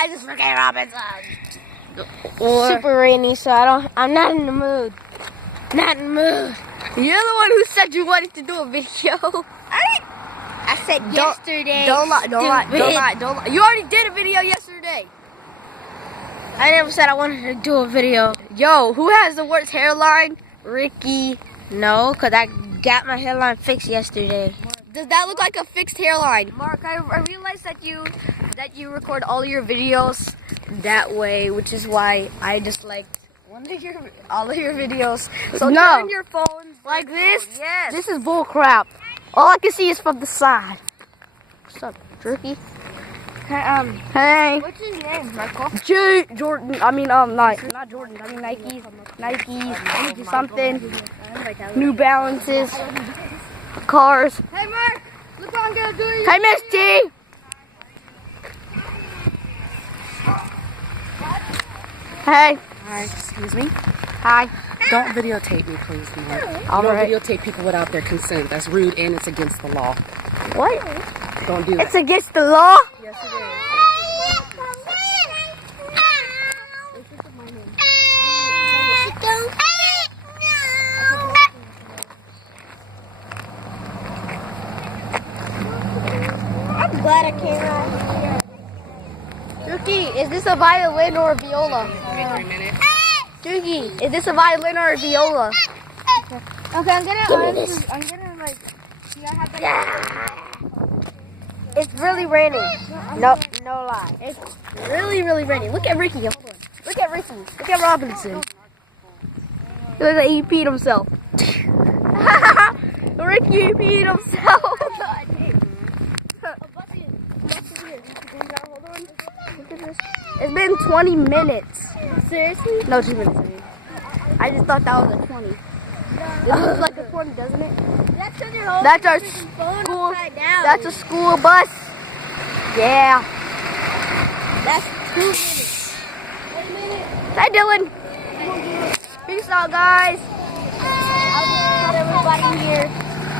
guys, it's Ricky Robinson. Super rainy, so I'm not in the mood. Not in the mood. You're the one who said you wanted to do a video. I said yesterday. Don't lie. You already did a video yesterday. I never said I wanted to do a video. Yo, who has the worst hairline? Ricky. No, because I got my hairline fixed yesterday. Does that look like a fixed hairline? Mark, I realized that you record all your videos that way, which is why I disliked all of your videos. So turn your phones like this. Yes. This is bull crap. All I can see is from the side. What's up, Ricky? Hey. What's his name, Michael? Jordan. I mean, not Jordan. I mean Nikes, something. New Balances. Cars. Hey, Mark. Look what I'm gonna do. Hey, Misty. Hey. Hi, excuse me. Hi. Don't videotape me, please, Mark. All Don't right. videotape people without their consent. That's rude and it's against the law. What? Don't do that. It's against the law? Yes, it is. I'm glad I came out. Juki, is this a violin or a viola? 3 minutes. Juki, is this a violin or a viola? Okay, I'm gonna like. See, I have like. It's really raining. No lie. It's really raining. Look at Ricky. Hold on. Look at Ricky. Look at Robinson. Look at he peed himself. Ricky peed himself. It's been 20 minutes. Seriously? No, 2 minutes. I just thought that was a 20. This looks like a 20, doesn't it? That's our school. That's a school bus. Yeah. That's 2 minutes. Hi, Dylan. Peace out, guys. I'll everybody here.